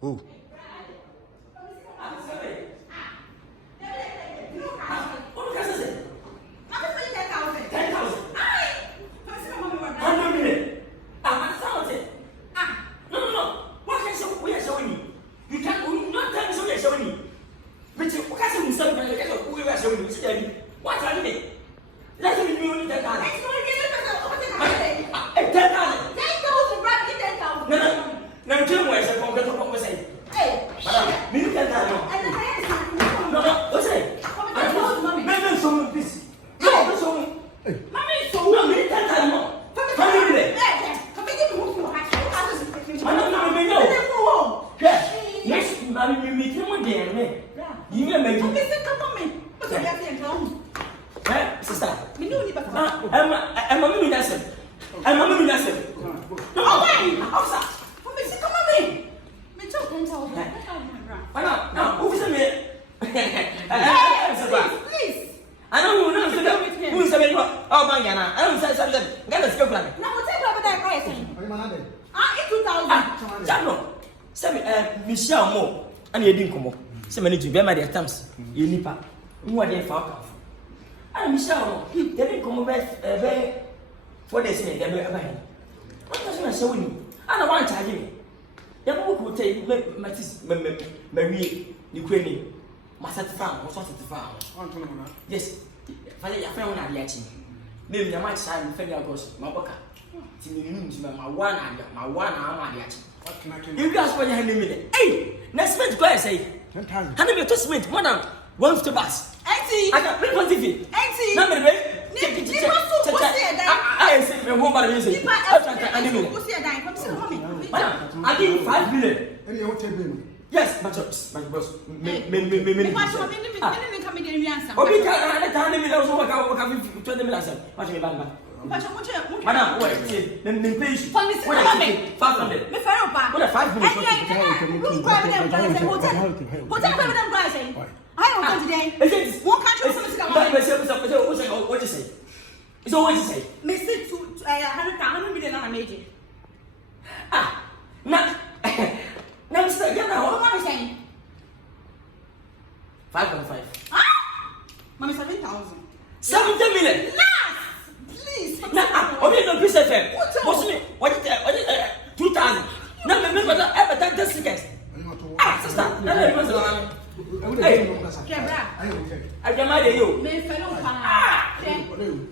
Oh. What are you? Let me know that. No, two ways of conversation. Hey, me look at that. No, what's it? Maybe someone busy. No, someone. Mommy, so no, me that time. Come here. Yes, mommy, you meet him again. You may make sister. I'm a minute. I'm a minute. No, wait, outside. Come on, me. No, who's a minute? Please. I don't know who's a minute. Oh, my God. I don't say something. Get a scope. No, what's that question? Ah, 2000. Say, Michelle Mo, and you didn't come up. So many to be my attempts. You nipper. Who are they for? And Michelle, they didn't come back 4 days in the what does I show you? I don't want to tell you. The book will take Mary, Ukraine, Master Farm, or something to farm. Yes, Father, your friend are yachting. Maybe the might sign Federal Ghost, my worker. My one arm yachting. You guys want to hand me. Hey, next month, go and say, hand me a testament, one arm, one to bus. I got big on TV. Number I said, my home by music. I give 5 million. Any hotel bill? Yes, my boss. Madam, wait, then pay you. 500. What a 5 minutes. I don't know today. What country? What you say? It's all what you say. Mr. 100 million on a major. Ah, not. No, sir, you know What am I saying? 5.5. Ah, Mommy, 7,000. 70 million. Last, please. Okay, no, please, FM. What's me? What is 2,000? No, remember that ever done this again. Ah, sister, hey, I can marry you.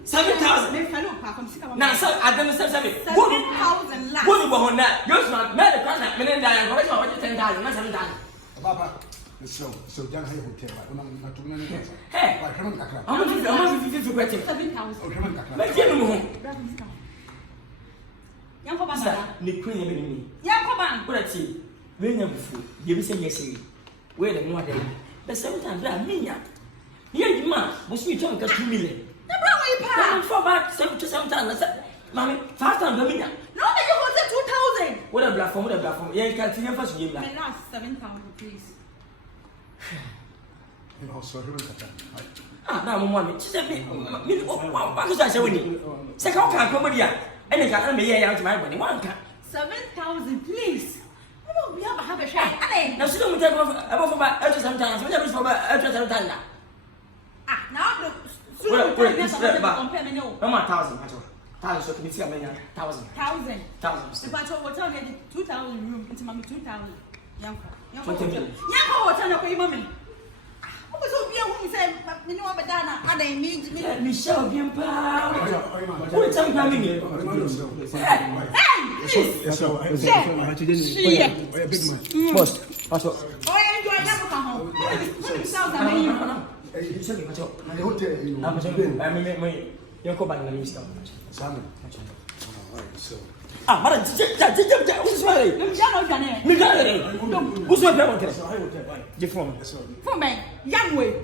7,000. Now, sir, I don't understand something. 7,000 last. What about on that? You're not mad at that. Men and I what 10,000, not 7,000. Papa, so John Hay Hotel. Hey, I'm 50 question. 7,000. Let's get him home. Young Papa, Nick Queen, Young Papa, what I see. When you're before, you say yes. Wait a minute, but sometimes that mean ya. Here, you man, was me talking 2 million. I'm for back 7 to 7 times. Mammy, 5,000 million. no, that you wanted 2,000. What a platform, Yeah, you can't see your first game. My last 7,000, please. You know, so Ah, now, mommy, she said, what was I saying? Second car, come here. And I can't be here to my money. 1 car. 7,000, please. We have a share. Now, she don't take above about ultra sometimes. We never for ultra sometimes. Ah, now the compare me no. No, 1,000. 1,000, so can you see a million? 1,000. 1,000. 1,000. If I told what I 2,000 room into mommy 2,000. Young 20 million. Young what's on your mommy? What was so be a woman said, you know, but Dana, I didn't mean me. Michelle, be empowered. Who is coming here? Hey, please. Most. Also, Oh, I enjoy never come home. I mean, you said it, my hotel, you know, I'm going to use Simon. Ah, madam, who's my who's my parent? The phone. from me, young way.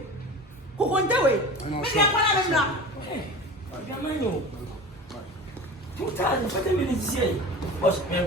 Who went away? Maybe I'm not. Hey, I know. 2,000 minutes here. What's my